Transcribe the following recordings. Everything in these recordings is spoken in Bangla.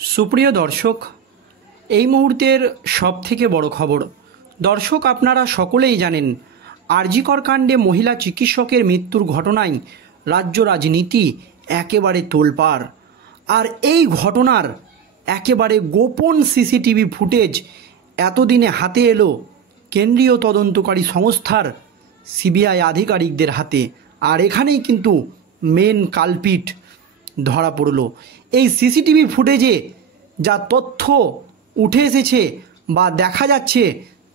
সুপ্রিয় দর্শক, এই মুহূর্তের সবথেকে বড় খবর। দর্শক, আপনারা সকলেই জানেন আর.জি. কর কাণ্ডে মহিলা চিকিৎসকের মৃত্যুর ঘটনায় রাজ্য রাজনীতি একেবারে তোলপাড়। আর এই ঘটনার একেবারে গোপন সিসিটিভি ফুটেজ এতদিনে হাতে এলো কেন্দ্রীয় তদন্তকারী সংস্থার সিবিআই আধিকারিকদের হাতে। আর এখানেই কিন্তু মেন কালপিট ধরা পড়ল। এই সিসিটিভি ফুটেজে যা তথ্য উঠে এসেছে বা দেখা যাচ্ছে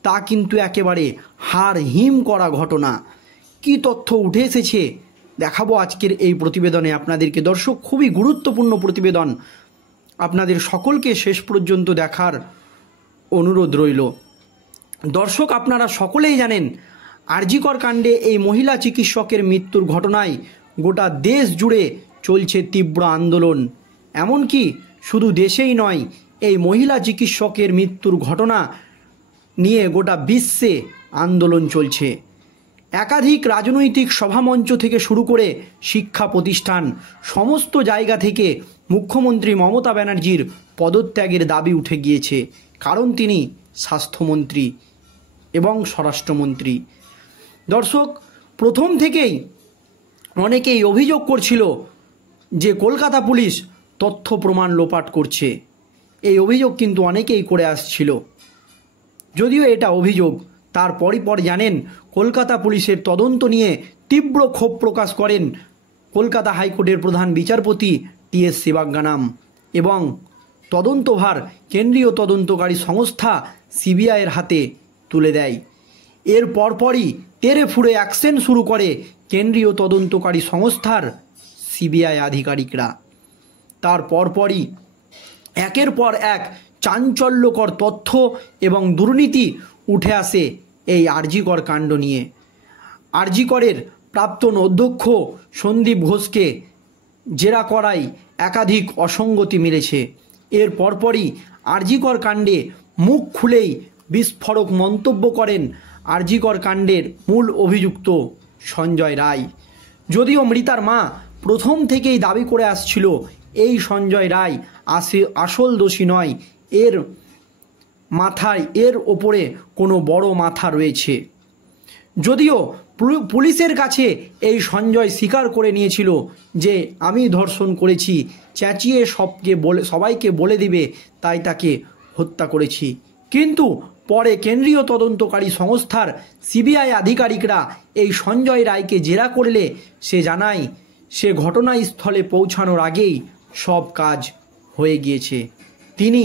তা কিন্তু একেবারে হাড় হিম করা ঘটনা। কি তথ্য উঠে এসেছে দেখাবো আজকের এই প্রতিবেদনে আপনাদেরকে। দর্শক, খুবই গুরুত্বপূর্ণ প্রতিবেদন, আপনাদের সকলকে শেষ পর্যন্ত দেখার অনুরোধ রইল। দর্শক, আপনারা সকলেই জানেন আর.জি. কর কাণ্ডে এই মহিলা চিকিৎসকের মৃত্যুর ঘটনায় গোটা দেশ জুড়ে চলছে তীব্র আন্দোলন। এমনকি শুধু দেশেই নয়, এই মহিলা চিকিৎসকের মৃত্যুর ঘটনা নিয়ে গোটা বিশ্বে আন্দোলন চলছে। একাধিক রাজনৈতিক সভামঞ্চ থেকে শুরু করে শিক্ষা প্রতিষ্ঠান, সমস্ত জায়গা থেকে মুখ্যমন্ত্রী মমতা ব্যানার্জির পদত্যাগের দাবি উঠে গিয়েছে। কারণ তিনি স্বাস্থ্যমন্ত্রী এবং স্বরাষ্ট্রমন্ত্রী। দর্শক, প্রথম থেকেই অনেকেই অভিযোগ করছিল যে কলকাতা পুলিশ তথ্য প্রমাণ লোপাট করছে। এই অভিযোগ কিন্তু অনেকেই করে আসছিল। যদিও এটা অভিযোগ, তারপরই জানেন কলকাতা পুলিশের তদন্ত নিয়ে তীব্র ক্ষোভ প্রকাশ করেন কলকাতা হাইকোর্টের প্রধান বিচারপতি টি.এস. শিবাজ্ঞানাম এবং তদন্তভার কেন্দ্রীয় তদন্তকারী সংস্থা সিবিআইয়ের হাতে তুলে দেয়। এর পরপরই তেড়ে ফুঁড়ে অ্যাকশন শুরু করে কেন্দ্রীয় তদন্তকারী সংস্থার সিবিআই আধিকারিকরা। তার পরপরই একের পর এক চাঞ্চল্যকর তথ্য এবং দুর্নীতি উঠে আসে এই আর.জি. কর কাণ্ড নিয়ে। আর.জি. করের প্রাক্তন অধ্যক্ষ সন্দীপ ঘোষকে জেরা করায় একাধিক অসঙ্গতি মিলেছে। এর পরপরই আর.জি. কর কাণ্ডে মুখ খুলেই বিস্ফোরক মন্তব্য করেন আর.জি. কর কাণ্ডের মূল অভিযুক্ত সঞ্জয় রায়। যদিও মৃতার মা প্রথম থেকেই দাবি করে আসছিল এই সঞ্জয় রায় আসল দোষী নয়, এর ওপরে কোনো বড় মাথা রয়েছে। যদিও পুলিশের কাছে এই সঞ্জয় স্বীকার করে নিয়েছিল যে আমি ধর্ষণ করেছি, চেঁচিয়ে সবাইকে বলে দিবে, তাই তাকে হত্যা করেছি। কিন্তু পরে কেন্দ্রীয় তদন্তকারী সংস্থার সিবিআই আধিকারিকরা এই সঞ্জয় রায়কে জেরা করলে সে জানায় সে ঘটনাস্থলে পৌঁছানোর আগেই সব কাজ হয়ে গিয়েছে, তিনি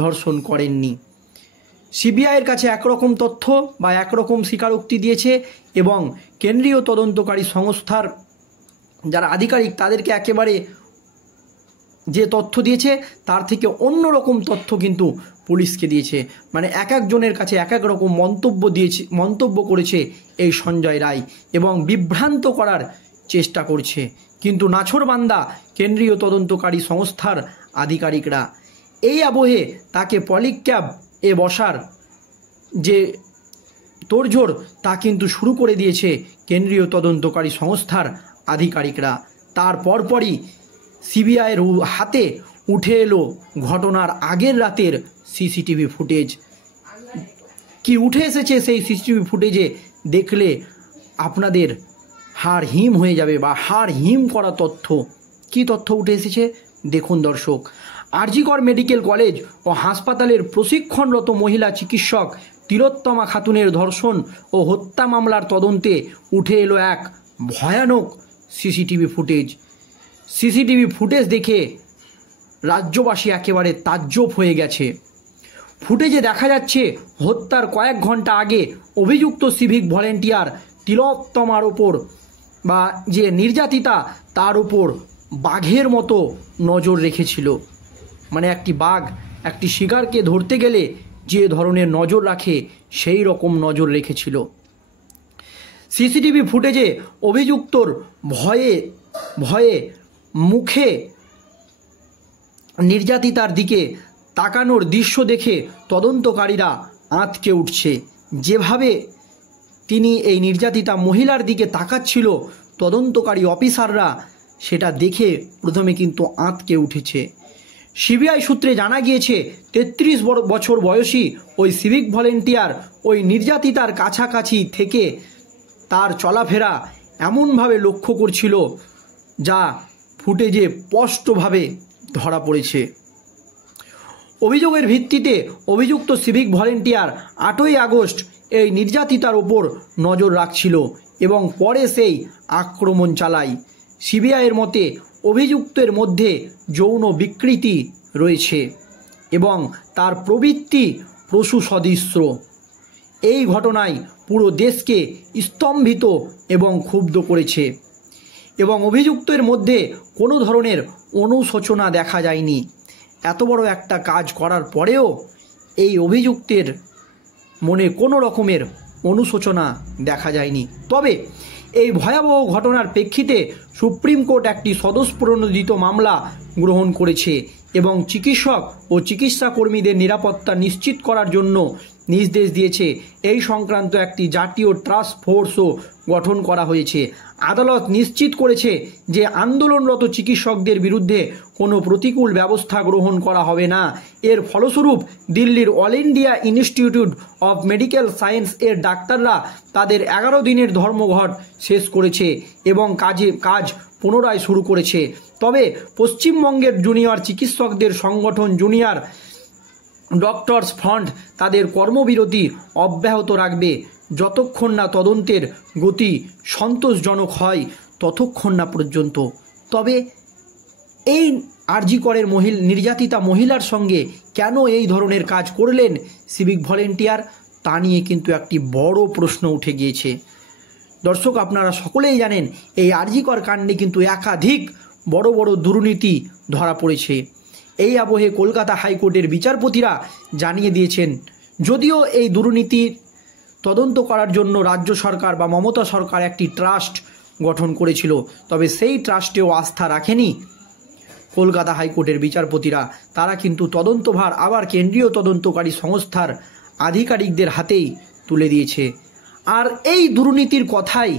ধর্ষণ করেননি। সিবিআইয়ের কাছে একরকম তথ্য বা একরকম স্বীকারোক্তি দিয়েছে এবং কেন্দ্রীয় তদন্তকারী সংস্থার যারা আধিকারিক তাদেরকে একেবারে যে তথ্য দিয়েছে তার থেকে অন্য রকম তথ্য কিন্তু পুলিশকে দিয়েছে। মানে এক একজনের কাছে এক এক রকম মন্তব্য করেছে এই সঞ্জয় রায় এবং বিভ্রান্ত করার চেষ্টা করছে। কিন্তু নাছোড়বান্দা কেন্দ্রীয় তদন্তকারী সংস্থার আধিকারিকরা এই আবহে তাকে পলিক্যাব এ বসার যে তোড়জোড় তা কিন্তু শুরু করে দিয়েছে কেন্দ্রীয় তদন্তকারী সংস্থার আধিকারিকরা। তার পরপরই সিবিআইয়ের হাতে উঠে এলো ঘটনার আগের রাতের সিসিটিভি ফুটেজ। কি উঠে এসেছে সেই সিসিটিভি ফুটেজে দেখলে আপনাদের হাড় হিম হয়ে যাবে বা হাড় হিম করা তথ্য। কি তথ্য উঠে এসেছে দেখুন দর্শক। আর.জি. কর মেডিকেল কলেজ ও হাসপাতালের প্রশিক্ষণরত মহিলা চিকিৎসক তিলোত্তমা খাতুনের ধর্ষণ ও হত্যা মামলার তদন্তে উঠে এলো এক ভয়ানক সিসিটিভি ফুটেজ। সিসিটিভি ফুটেজ দেখে রাজ্যবাসী একেবারে তাজ্জব হয়ে গেছে। ফুটেজে দেখা যাচ্ছে হত্যার কয়েক ঘন্টা আগে অভিযুক্ত সিভিক ভলেন্টিয়ার তিলোত্তমার ওপর বা যে নির্যাতিতা তার উপর বাঘের মতো নজর রেখেছিল। মানে একটি বাঘ একটি শিকারকে ধরতে গেলে যে ধরনের নজর রাখে সেই রকম নজর রেখেছিল। সিসিটিভি ফুটেজে অভিযুক্তর ভয়ে মুখে নির্যাতিতার দিকে তাকানোর দৃশ্য দেখে তদন্তকারীরা আঁতকে উঠছে। যেভাবে তিনি এই নির্যাতিতা মহিলার দিকে তাকাচ্ছিল তদন্তকারী অফিসাররা সেটা দেখে প্রথমে কিন্তু আঁতকে উঠেছে। সিবিআই সূত্রে জানা গিয়েছে ৩৩ বছর বয়সী ওই সিভিক ভলেন্টিয়ার ওই নির্যাতিতার কাছাকাছি থেকে তার চলাফেরা এমনভাবে লক্ষ্য করছিল যা ফুটেজে স্পষ্টভাবে ধরা পড়েছে। অভিযোগের ভিত্তিতে অভিযুক্ত সিভিক ভলেন্টিয়ার ৮ই আগস্ট এই নির্যাতিতার ওপর নজর রাখছিল এবং পরে সেই আক্রমণ চালায়। সিবিআইয়ের মতে অভিযুক্তের মধ্যে যৌন বিকৃতি রয়েছে এবং তার প্রবৃত্তি পশু সদৃশ্য। এই ঘটনায় পুরো দেশকে স্তম্ভিত এবং ক্ষুব্ধ করেছে এবং অভিযুক্তের মধ্যে কোনো ধরনের অনুশোচনা দেখা যায়নি। এত বড় একটা কাজ করার পরেও এই অভিযুক্তের মনে কোনো রকমের অনুশোচনা দেখা যায়নি। তবে এই ভয়াবহ ঘটনার প্রেক্ষিতে সুপ্রিম কোর্ট একটি স্বতঃপ্রণোদিত মামলা গ্রহণ করেছে এবং চিকিৎসক ও চিকিৎসা কর্মীদের নিরাপত্তা নিশ্চিত করার জন্য নির্দেশ দিয়েছে। এই সংক্রান্ত একটি জাতীয় টাস্ক ফোর্সও গঠন করা হয়েছে। আদালত নিশ্চিত করেছে যে আন্দোলনরত চিকিৎসকদের বিরুদ্ধে কোনো প্রতিকূল ব্যবস্থা গ্রহণ করা হবে না। এর ফলস্বরূপ দিল্লির all India institute of medical science এর ডাক্তাররা তাদের 11 দিনের ধর্মঘট শেষ করেছে এবং কাজ পুনরায় শুরু করেছে। তবে পশ্চিমবঙ্গের জুনিয়র চিকিৎসকদের সংগঠন জুনিয়র ডক্টরস ফ্রন্ট তাদের কর্মবিরতি অব্যাহত রাখবে যতক্ষণ না তদন্তের গতি সন্তোষজনক হয় ততক্ষণ না পর্যন্ত। তবে এই আরজি করের নির্যাতিতা মহিলার সঙ্গে কেন এই ধরনের কাজ করলেন সিভিক ভলেন্টিয়ার, তা নিয়ে কিন্তু একটি বড় প্রশ্ন উঠে গিয়েছে। দর্শক, আপনারা সকলেই জানেন এই আরজি কর কাণ্ডে কিন্তু একাধিক বড় বড় দুর্নীতি ধরা পড়েছে। এই আবহে কলকাতা হাইকোর্টের বিচারপতিরা জানিয়ে দিয়েছেন, যদিও এই দুর্নীতির তদন্ত করার জন্য রাজ্য সরকার বা মমতা সরকার একটি ট্রাস্ট গঠন করেছিল, তবে সেই ট্রাস্টেও আস্থা রাখেনি কলকাতা হাইকোর্টের বিচারপতিরা। তারা কিন্তু তদন্তভার আবার কেন্দ্রীয় তদন্তকারী সংস্থার আধিকারিকদের হাতেই তুলে দিয়েছে। আর এই দুর্নীতির কথাই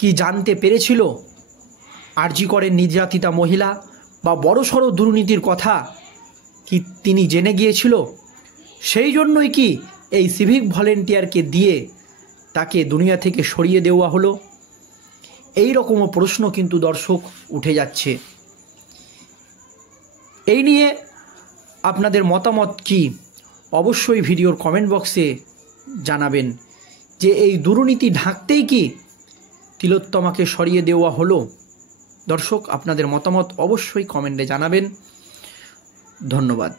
কি জানতে পেরেছিল আরজি করের নির্যাতিতা মহিলা, বা বড়সড় দুর্নীতির কথা কি তিনি জেনে গিয়েছিল? সেই জন্যই কি এই সিভিক ভলেন্টিয়ারকে দিয়ে তাকে দুনিয়া থেকে সরিয়ে দেওয়া হলো? এই রকমও প্রশ্ন কিন্তু দর্শক উঠে যাচ্ছে। এই নিয়ে আপনাদের মতামত কি অবশ্যই ভিডিওর কমেন্ট বক্সে জানাবেন যে এই দুর্নীতি ঢাকতেই কি তিলোত্তমাকে সরিয়ে দেওয়া হলো? দর্শক, আপনাদের মতামত অবশ্যই কমেন্টে জানাবেন। ধন্যবাদ।